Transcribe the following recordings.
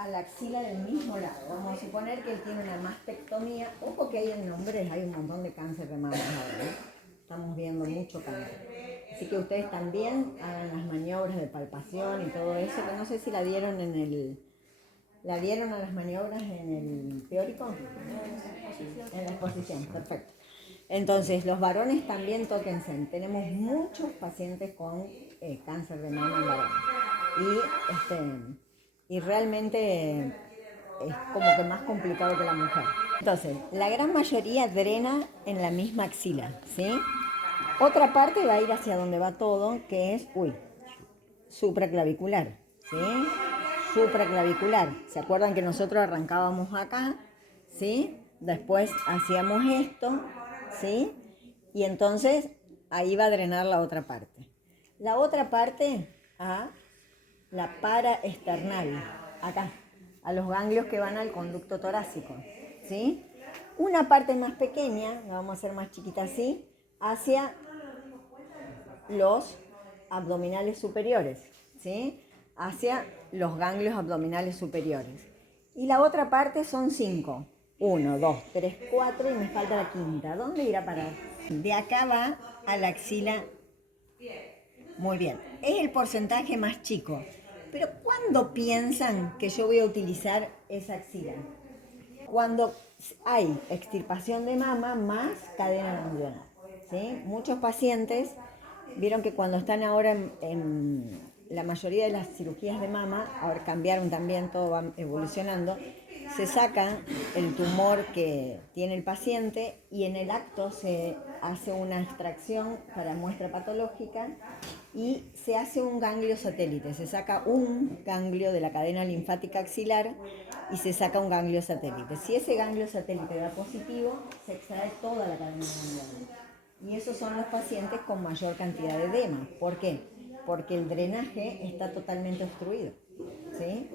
a la axila del mismo lado. Vamos a suponer que él tiene una mastectomía. Ojo que hay en nombres, hay un montón de cáncer de mama ahora, ¿eh? Estamos viendo mucho cáncer. Así que ustedes también hagan las maniobras de palpación y todo eso, que no sé si la dieron en el... ¿La dieron a las maniobras en el teórico? En la exposición, perfecto. Entonces, los varones también tóquense. Tenemos muchos pacientes con cáncer de mama en varones. Y realmente es como que más complicado que la mujer. Entonces, la gran mayoría drena en la misma axila, ¿sí? Otra parte va a ir hacia donde va todo, que es, supraclavicular, ¿sí? Supraclavicular. ¿Se acuerdan que nosotros arrancábamos acá, ¿sí? Después hacíamos esto, ¿sí? Y entonces ahí va a drenar la otra parte. La otra parte a la paraesternal, acá, a los ganglios que van al conducto torácico, ¿sí? Una parte más pequeña, la vamos a hacer más chiquita así, hacia los abdominales superiores, ¿sí? Hacia los ganglios abdominales superiores. Y la otra parte son 5. 1, 2, 3, 4 y me falta la quinta. ¿Dónde irá a parar? De acá va a la axila. Muy bien. Es el porcentaje más chico. Pero ¿cuándo piensan que yo voy a utilizar esa axila? Cuando hay extirpación de mama más cadena ganglionar, ¿sí? Muchos pacientes vieron que cuando están ahora en la mayoría de las cirugías de mama, ahora cambiaron también, todo va evolucionando, se saca el tumor que tiene el paciente y en el acto se hace una extracción para muestra patológica y se hace un ganglio satélite, se saca un ganglio de la cadena linfática axilar y se saca un ganglio satélite. Si ese ganglio satélite da positivo, se extrae toda la cadena ganglionar. Y esos son los pacientes con mayor cantidad de edema. ¿Por qué? Porque el drenaje está totalmente obstruido, ¿sí?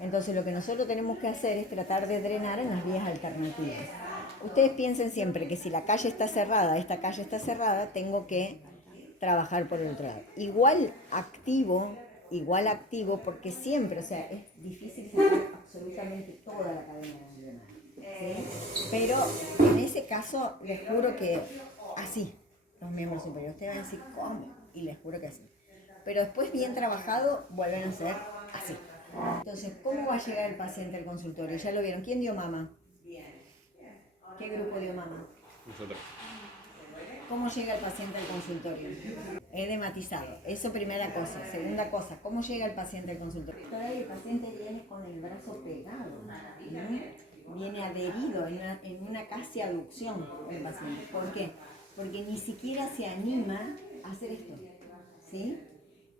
Entonces lo que nosotros tenemos que hacer es tratar de drenar en las vías alternativas. Ustedes piensen siempre que si la calle está cerrada, esta calle está cerrada, tengo que trabajar por el otro lado. Igual activo, porque siempre, o sea, es difícil sacar absolutamente toda la cadena ganglionar, ¿sí? Pero en ese caso, les juro que así, los miembros superiores. Ustedes van a decir, ¿cómo? Y les juro que así. Pero después, bien trabajado, vuelven a ser así. Entonces, ¿cómo va a llegar el paciente al consultorio? Ya lo vieron. ¿Quién dio mama? ¿Qué grupo dio mama? Nosotros. ¿Cómo llega el paciente al consultorio? Edematizado. Eso primera cosa. Segunda cosa, ¿cómo llega el paciente al consultorio? El paciente viene con el brazo pegado, ¿no? Viene adherido en una casi aducción el paciente. ¿Por qué? Porque ni siquiera se anima a hacer esto, ¿sí?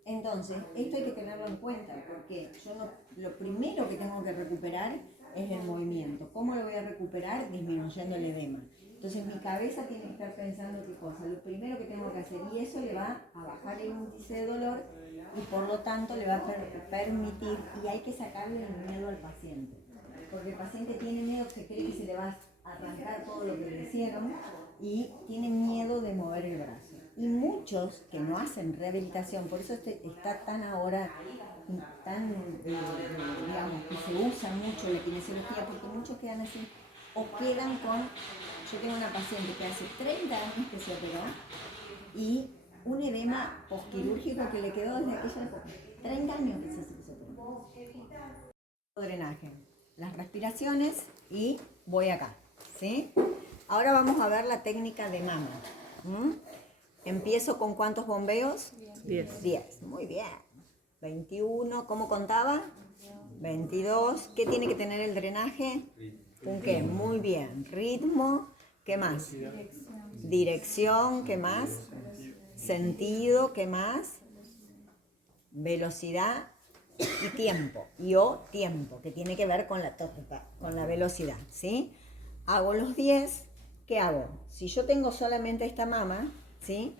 Entonces, esto hay que tenerlo en cuenta, porque yo lo primero que tengo que recuperar es el movimiento. ¿Cómo lo voy a recuperar? Disminuyendo el edema. Entonces mi cabeza tiene que estar pensando qué cosa. Lo primero que tengo que hacer, y eso le va a bajar el índice de dolor y por lo tanto le va a permitir, y hay que sacarle el miedo al paciente. Porque el paciente tiene miedo, se cree que se le va a arrancar todo lo que le hicieron y tiene miedo de mover el brazo. Y muchos que no hacen rehabilitación, por eso está tan ahora, digamos, que se usa mucho la kinesiología, porque muchos quedan así, o quedan con, yo tengo una paciente que hace 30 años que se operó, y un edema posquirúrgico que le quedó desde aquella época, 30 años que se operó. Drenaje, las respiraciones y voy acá, ¿sí? Ahora vamos a ver la técnica de mama. Empiezo con ¿cuántos bombeos? 10. 10, muy bien. 21, ¿cómo contaba? 22. ¿Qué tiene que tener el drenaje? ¿Un qué? Muy bien. Ritmo, ¿qué más? Dirección, ¿qué más? Sentido, ¿qué más? Velocidad y tiempo. Tiempo, que tiene que ver con la velocidad, ¿sí? Hago los 10. ¿Qué hago? Si yo tengo solamente esta mama, ¿sí?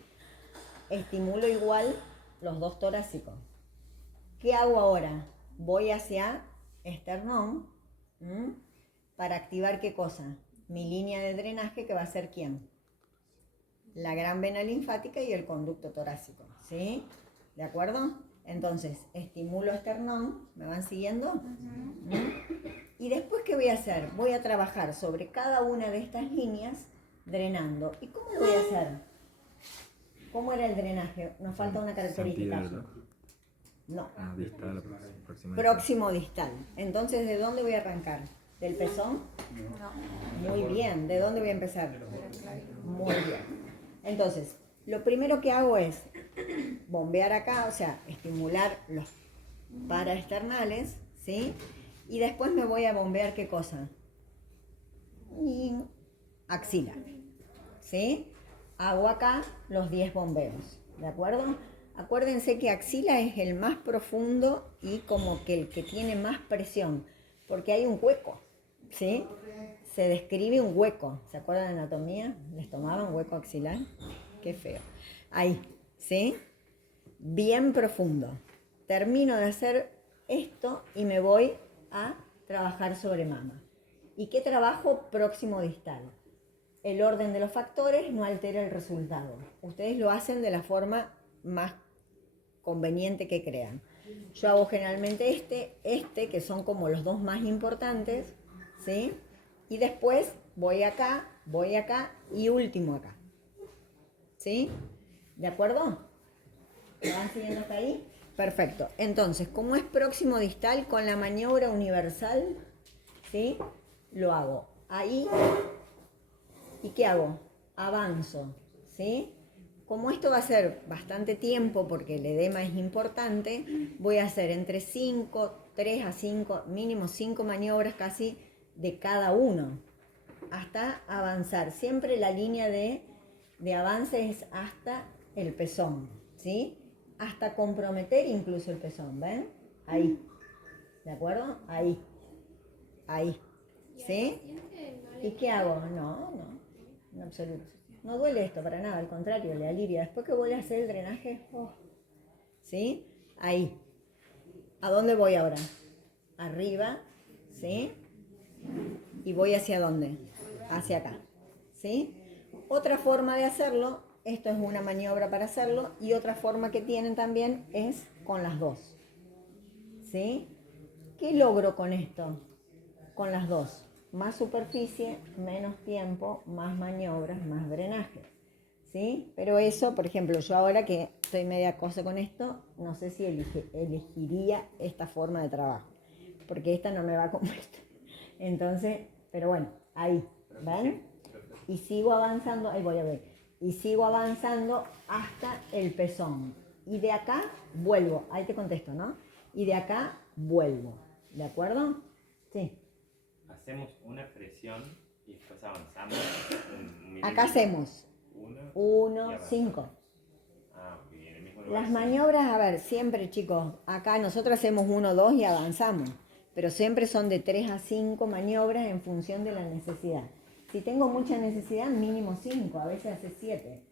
Estimulo igual los dos torácicos. ¿Qué hago ahora? Voy hacia esternón para activar ¿qué cosa? Mi línea de drenaje, que va a ser ¿quién? La gran vena linfática y el conducto torácico, ¿sí? ¿De acuerdo? Entonces, estimulo esternón, ¿me van siguiendo? Y después, ¿qué voy a hacer? Voy a trabajar sobre cada una de estas líneas drenando. ¿Y cómo lo voy a hacer? ¿Cómo era el drenaje? Nos falta una característica. No. Distal, próximo. Próximo distal. Entonces, ¿de dónde voy a arrancar? ¿Del pezón? No. Muy bien. ¿De dónde voy a empezar? Muy bien. Entonces, lo primero que hago es bombear acá, o sea, estimular los paraesternales, ¿sí? Y después me voy a bombear, ¿qué cosa? Y axila, ¿sí? Hago acá los 10 bombeos, ¿de acuerdo? Acuérdense que axila es el más profundo y como que el que tiene más presión, porque hay un hueco, ¿sí? Se describe un hueco. ¿Se acuerdan de anatomía? ¿Les tomaban hueco axilar? Qué feo. Ahí, ¿sí? Bien profundo. Termino de hacer esto y me voy a trabajar sobre mama. ¿Y qué trabajo? Próximo distal. El orden de los factores no altera el resultado. Ustedes lo hacen de la forma más conveniente que crean. Yo hago generalmente este, que son como los dos más importantes, ¿sí? Y después voy acá y último acá. ¿Sí? ¿De acuerdo? ¿Me van siguiendo hasta ahí? Perfecto. Entonces, como es próximo distal, con la maniobra universal, ¿sí? Lo hago ahí. ¿Y qué hago? Avanzo, ¿sí? Como esto va a ser bastante tiempo, porque el edema es importante, voy a hacer entre 3 a 5, mínimo 5 maniobras casi de cada uno, hasta avanzar. Siempre la línea de avance es hasta el pezón, ¿sí? Hasta comprometer incluso el pezón, ¿ven? Ahí, ¿de acuerdo? Ahí, ¿sí? ¿Y qué hago? No, en absoluto. No duele esto para nada, al contrario, le alivia. Después que vuelve a hacer el drenaje, ¿sí? Ahí. ¿A dónde voy ahora? Arriba, ¿sí? ¿Y voy hacia dónde? Hacia acá, ¿sí? Otra forma de hacerlo, esto es una maniobra para hacerlo, y otra forma que tienen también es con las dos, ¿sí? ¿Qué logro con esto? Con las dos. Más superficie, menos tiempo, más maniobras, más drenaje, ¿sí? Pero eso, por ejemplo, yo ahora que estoy media cosa con esto, no sé si elegiría esta forma de trabajo, porque esta no me va a convertir. Entonces, pero bueno, ahí, ¿ven? Y sigo avanzando, ahí voy a ver, y sigo avanzando hasta el pezón. Y de acá vuelvo, ahí te contesto, ¿no? Y de acá vuelvo, ¿de acuerdo? Sí. Hacemos una presión y después avanzamos. Acá hacemos 1, 5. En el mismo lugar. Las maniobras, a ver, siempre chicos, acá nosotros hacemos 1, 2 y avanzamos, pero siempre son de 3 a 5 maniobras en función de la necesidad. Si tengo mucha necesidad, mínimo 5, a veces hace 7,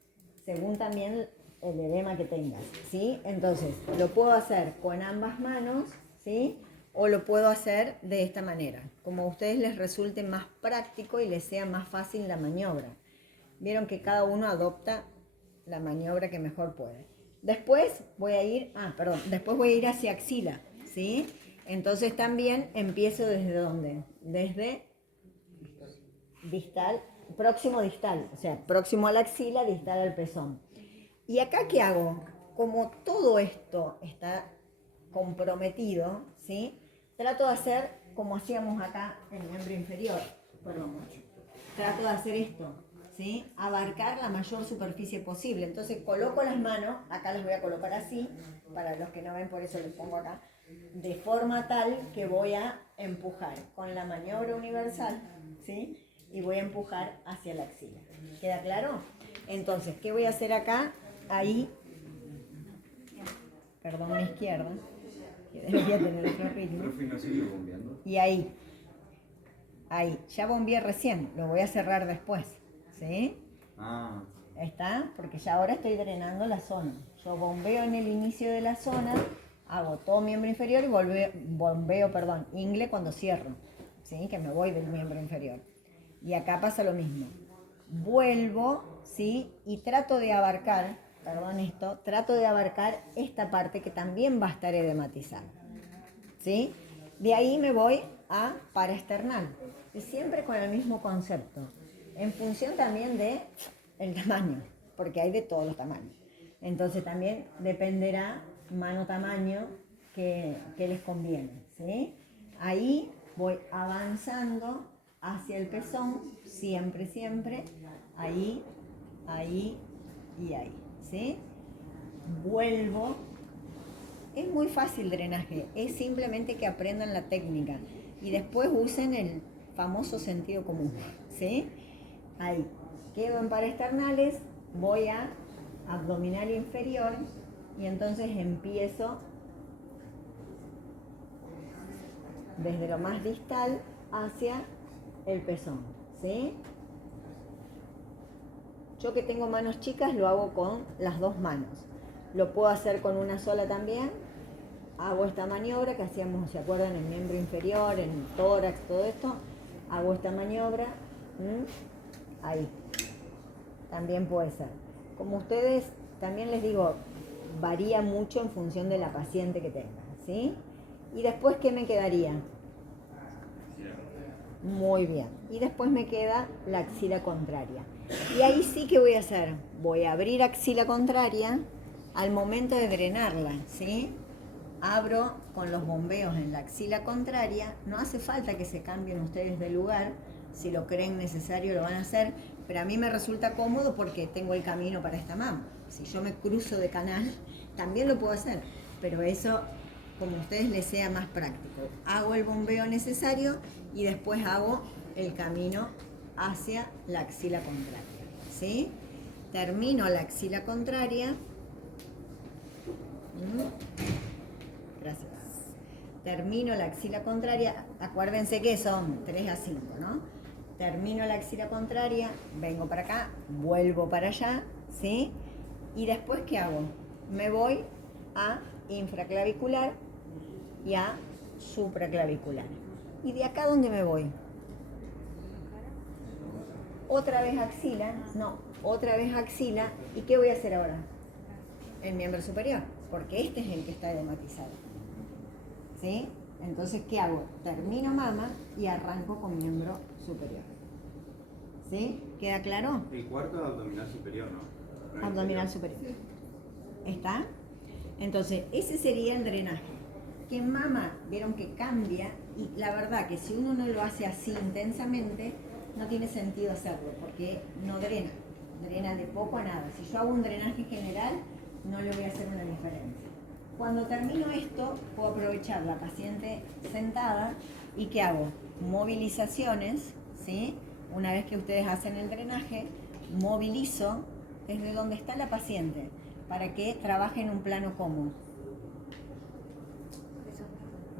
según también el edema que tengas, ¿sí? Entonces, lo puedo hacer con ambas manos, ¿sí? O lo puedo hacer de esta manera, como a ustedes les resulte más práctico y les sea más fácil la maniobra. Vieron que cada uno adopta la maniobra que mejor puede. Después voy a ir, después voy a ir hacia axila, ¿sí? Entonces también empiezo desde ¿dónde? Desde distal, próximo distal, o sea, próximo a la axila, distal al pezón. ¿Y acá qué hago? Como todo esto está comprometido, ¿sí? Trato de hacer como hacíamos acá en el miembro inferior. Perdón, trato de hacer esto, ¿sí? Abarcar la mayor superficie posible. Entonces coloco las manos, acá las voy a colocar así, para los que no ven, por eso les pongo acá, de forma tal que voy a empujar con la maniobra universal, ¿sí? Y voy a empujar hacia la axila. ¿Queda claro? Entonces, ¿qué voy a hacer acá? Ahí, perdón, mi izquierda, que debería tener otro ritmo. Y ahí, ya bombeé recién, lo voy a cerrar después, ¿sí? ¿Está? Porque ya ahora estoy drenando la zona. Yo bombeo en el inicio de la zona, hago todo miembro inferior y bombeo, ingle cuando cierro, ¿sí? Que me voy del miembro inferior. Y acá pasa lo mismo. Vuelvo, ¿sí? Y trato de abarcar, trato de abarcar esta parte que también va a estar edematizada, ¿sí? De ahí me voy a paraesternal. Y siempre con el mismo concepto. En función también de el tamaño, porque hay de todos los tamaños. Entonces también dependerá mano-tamaño que les conviene, ¿sí? Ahí voy avanzando hacia el pezón, siempre, siempre, ahí, ahí y ahí, ¿sí? Vuelvo. Es muy fácil drenaje, es simplemente que aprendan la técnica y después usen el famoso sentido común, ¿sí? Ahí, quedo en paraesternales, voy a abdominal inferior y entonces empiezo desde lo más distal hacia el pezón, ¿sí? Yo que tengo manos chicas lo hago con las dos manos. Lo puedo hacer con una sola también. Hago esta maniobra que hacíamos, ¿se acuerdan? En el miembro inferior, en el tórax, todo esto. Hago esta maniobra. Ahí. También puede ser. Como ustedes, también les digo, varía mucho en función de la paciente que tengan, ¿sí? Y después, ¿qué me quedaría? Muy bien. Y después me queda la axila contraria. Y ahí sí que voy a hacer. Voy a abrir axila contraria al momento de drenarla, ¿sí? Abro con los bombeos en la axila contraria. No hace falta que se cambien ustedes de lugar. Si lo creen necesario lo van a hacer. Pero a mí me resulta cómodo porque tengo el camino para esta mama. Si yo me cruzo de canal, también lo puedo hacer. Pero eso, como a ustedes les sea más práctico. Hago el bombeo necesario y después hago el camino hacia la axila contraria, ¿sí? Termino la axila contraria. Gracias. Termino la axila contraria. Acuérdense que son 3 a 5, ¿no? Termino la axila contraria, vengo para acá, vuelvo para allá, ¿sí? Y después, ¿qué hago? Me voy a infraclavicular y a supraclavicular. ¿Y de acá dónde me voy? Otra vez axila, no, otra vez axila. ¿Y qué voy a hacer ahora? El miembro superior, porque este es el que está edematizado, ¿sí? Entonces, ¿qué hago? Termino mama y arranco con miembro superior. ¿Sí? ¿Queda claro? El cuarto abdominal superior, ¿no? Abdominal superior. ¿Está? Entonces, ese sería el drenaje. Que en mama, vieron que cambia, y la verdad que si uno no lo hace así intensamente, no tiene sentido hacerlo, porque no drena. Drena de poco a nada. Si yo hago un drenaje general, no le voy a hacer una diferencia. Cuando termino esto, puedo aprovechar la paciente sentada y ¿qué hago? Movilizaciones, ¿sí? Una vez que ustedes hacen el drenaje, movilizo desde donde está la paciente para que trabaje en un plano cómodo.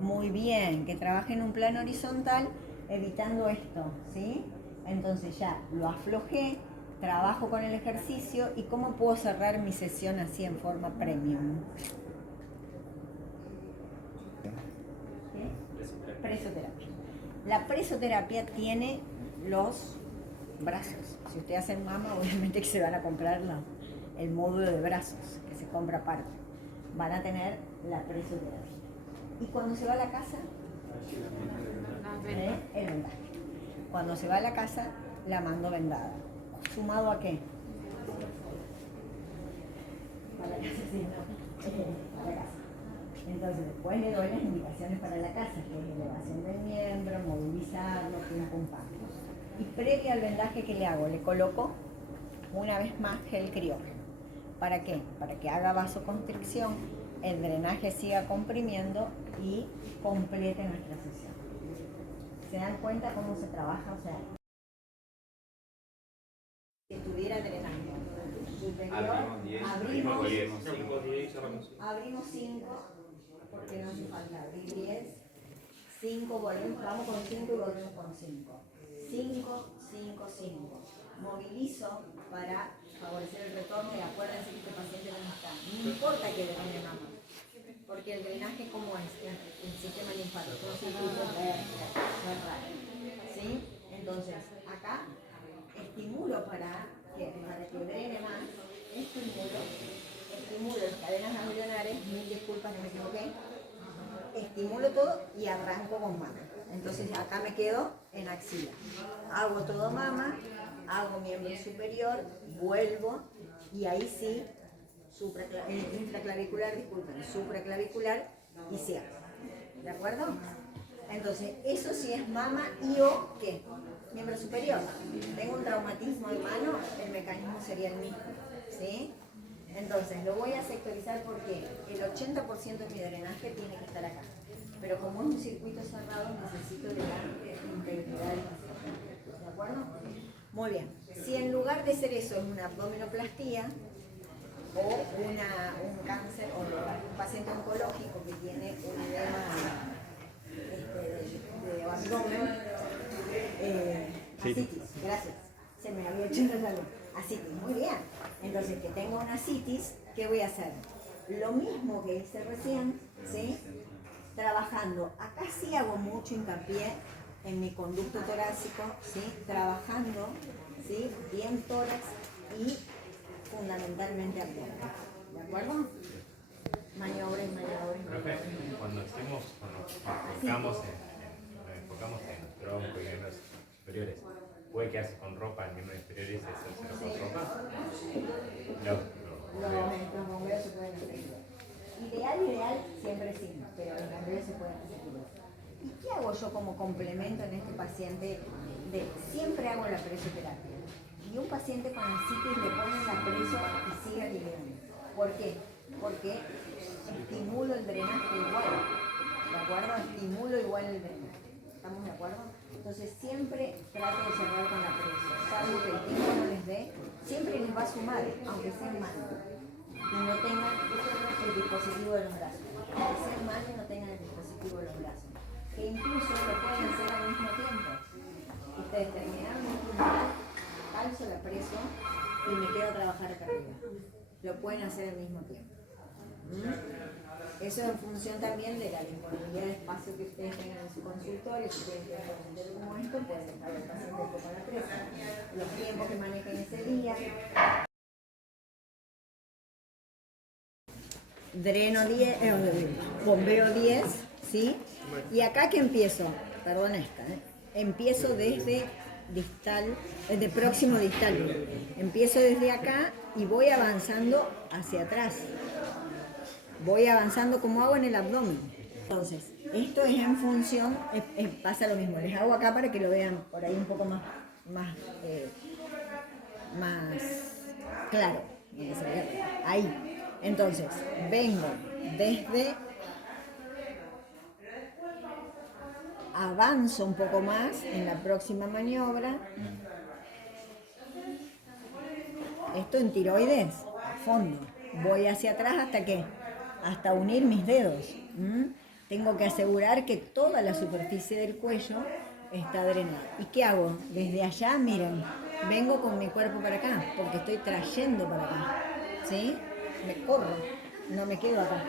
Muy bien, que trabaje en un plano horizontal evitando esto, ¿sí? Entonces ya lo aflojé, trabajo con el ejercicio y ¿cómo puedo cerrar mi sesión así en forma premium? Presoterapia. La presoterapia tiene los brazos. Si ustedes hacen mama, obviamente que se van a comprar el módulo de brazos, que se compra aparte. Van a tener la presoterapia. Y cuando se va a la casa, el vendaje. Cuando se va a la casa, la mando vendada. ¿Sumado a qué? A la casa, sí, no. A la casa. Entonces después le doy las indicaciones para la casa, que es elevación del miembro, movilizarlo, pum pum pam. Y previo al vendaje, ¿qué le hago? Le coloco una vez más gel criógeno. ¿Para qué? Para que haga vasoconstricción, el drenaje siga comprimiendo y complete nuestra sesión. ¿Se dan cuenta cómo se trabaja? O sea, si estuviera drenando superior, abrimos 5, porque no hace falta abrir 10. 5, vamos con 5 y volvemos con 5. 5, 5, 5. Movilizo para favorecer el retorno y acuérdense que este paciente no está. No importa que drene mama, porque el drenaje, ¿cómo es? El sistema linfático, no se raro. ¿Sí? Entonces, acá estimulo para que drene más, estimulo las cadenas ganglionares, mil disculpas, no me equivoqué, estimulo todo y arranco con mama. Entonces acá me quedo en axila. Hago todo mama, hago miembro superior, vuelvo y ahí sí, intraclavicular, disculpen, supraclavicular y cierro. ¿De acuerdo? Entonces, eso sí es mama y o ¿qué? Miembro superior. Tengo un traumatismo de mano, el mecanismo sería el mismo. ¿Sí? Entonces, lo voy a sectorizar porque el 80% de mi drenaje tiene que estar acá. Pero como es un circuito cerrado, necesito de la integridad del paciente. ¿De acuerdo? Muy bien. Si en lugar de ser eso es una abdominoplastía o un cáncer o un paciente oncológico que tiene un edema de abdomen, asitis, gracias, se me había hecho la salud. Asitis, muy bien. Entonces, que tengo una asitis, ¿qué voy a hacer? Lo mismo que hice recién, ¿sí? Trabajando. Acá sí hago mucho hincapié en mi conducto torácico, ¿sí? Trabajando, ¿sí? Bien tórax y fundamentalmente abdomen. ¿De acuerdo? Maniobras. Profe, cuando nos enfocamos en tronco y miembros superiores, ¿puede quedarse con ropa en miembros inferiores y hacerlo con ropa? Los bombeos se pueden hacer. Ideal, siempre sí, pero los bombeos se pueden hacer. ¿Y qué hago yo como complemento en este paciente? Siempre hago la presoterapia. Y un paciente con ascitis le ponen la preso y sigue aliviando. ¿Por qué? Porque estimulo el drenaje igual. ¿De acuerdo? Estimulo igual el drenaje. ¿Estamos de acuerdo? Entonces siempre trato de cerrar con la preso. Salvo que el tiempo no les dé, siempre les va a sumar, aunque sea en mano. Y no tengan el dispositivo de los brazos. Aunque sea en mano y no tengan el dispositivo de los brazos. Que incluso lo pueden hacer al mismo tiempo. Ustedes terminaron un tumoral, calzo la preso y me quedo a trabajar acá arriba. Lo pueden hacer al mismo tiempo. Eso en función también de la disponibilidad de espacio que ustedes tengan en su consultorio. Si ustedes tienen un consultorio como esto, pueden dejar al paciente un poco a la presa. Los tiempos que manejen ese día. Dreno 10, bombeo 10, ¿sí? Y acá que empiezo, perdón empiezo desde distal, de próximo distal. Empiezo desde acá y voy avanzando hacia atrás. Voy avanzando como hago en el abdomen. Entonces, esto es en función, pasa lo mismo. Les hago acá para que lo vean por ahí un poco más claro. Ahí. Entonces, vengo desde, avanzo un poco más en la próxima maniobra. Esto en tiroides, a fondo. Voy hacia atrás hasta que, hasta unir mis dedos. Tengo que asegurar que toda la superficie del cuello está drenada. ¿Y qué hago? Desde allá, miren, vengo con mi cuerpo para acá, porque estoy trayendo para acá. ¿Sí? Me corro, no me quedo acá.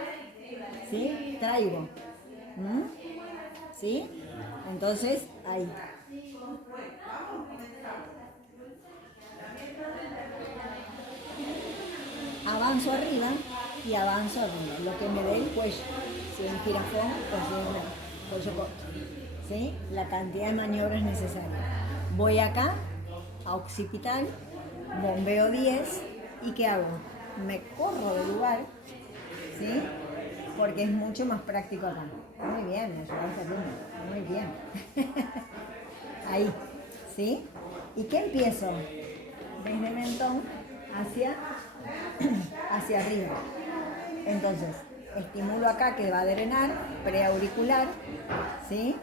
¿Sí? Traigo. ¿Sí? Entonces, ahí. Avanzo arriba y avanzo arriba, lo que me dé el cuello. Si es un jirafón o si es un cuello corto. ¿Sí? La cantidad de maniobras necesarias. Voy acá, a occipital, bombeo 10 y ¿qué hago? Me corro del lugar, ¿sí? Porque es mucho más práctico acá. Muy bien, me ayudaste a mí. Muy bien. Ahí, ¿sí? ¿Y qué empiezo? Desde mentón hacia arriba. Entonces, estimulo acá que va a drenar, preauricular, ¿sí?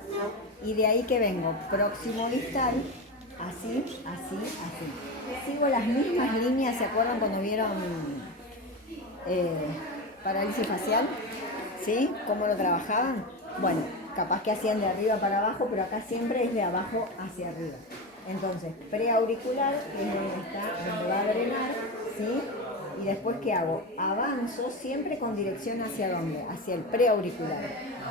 Y de ahí que vengo, próximo distal, así. Sigo las mismas líneas, ¿se acuerdan cuando vieron parálisis facial? ¿Sí? ¿Cómo lo trabajaban? Bueno, capaz que hacían de arriba para abajo, pero acá siempre es de abajo hacia arriba. Entonces, preauricular, que es donde va a drenar, ¿sí? Y después, ¿qué hago? Avanzo siempre con dirección hacia dónde? Hacia el preauricular.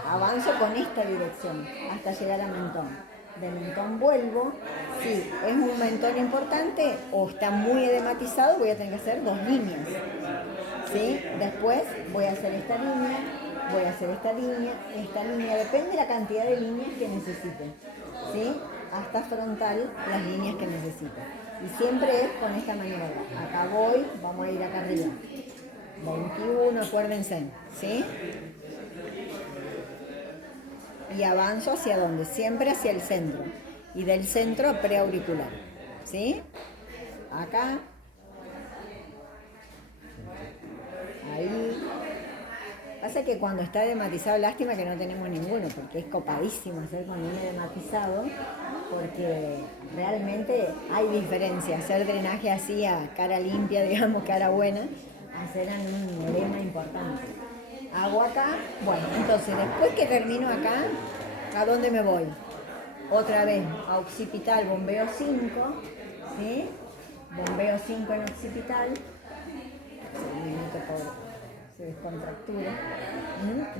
Avanzo con esta dirección hasta llegar a mentón. De mentón vuelvo. Si es un mentón importante o está muy edematizado, voy a tener que hacer 2 líneas. ¿Sí? Después voy a hacer esta línea voy a hacer esta línea, depende de la cantidad de líneas que necesite, ¿sí? Hasta frontal las líneas que necesite. Y siempre es con esta maniobra. Acá voy, vamos a ir acá arriba. 21, acuérdense, ¿sí? Y avanzo hacia dónde, siempre hacia el centro. Y del centro a preauricular, ¿sí? Acá. Ahí. Pasa que cuando está dematizado, lástima que no tenemos ninguno, porque es copadísimo hacer con un dematizado, porque realmente hay diferencia. Hacer drenaje así a cara limpia, digamos, cara buena, hacer un edema importante. Hago acá, bueno, entonces después que termino acá, ¿a dónde me voy? Otra vez a occipital, bombeo 5, ¿sí? Bombeo 5 en occipital. Un minuto, se descontractura.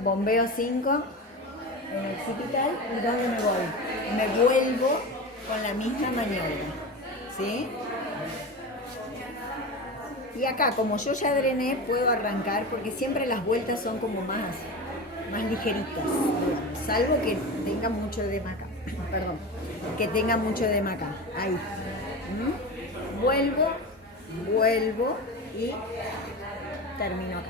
Bombeo 5 en occipital. ¿Y dónde me voy? Me vuelvo con la misma maniobra, ¿sí? Y acá, como yo ya drené, puedo arrancar, porque siempre las vueltas son como más ligeritas, digamos, salvo que tenga mucho edema acá. Perdón, que tenga mucho edema acá. Ahí. Vuelvo y termino acá.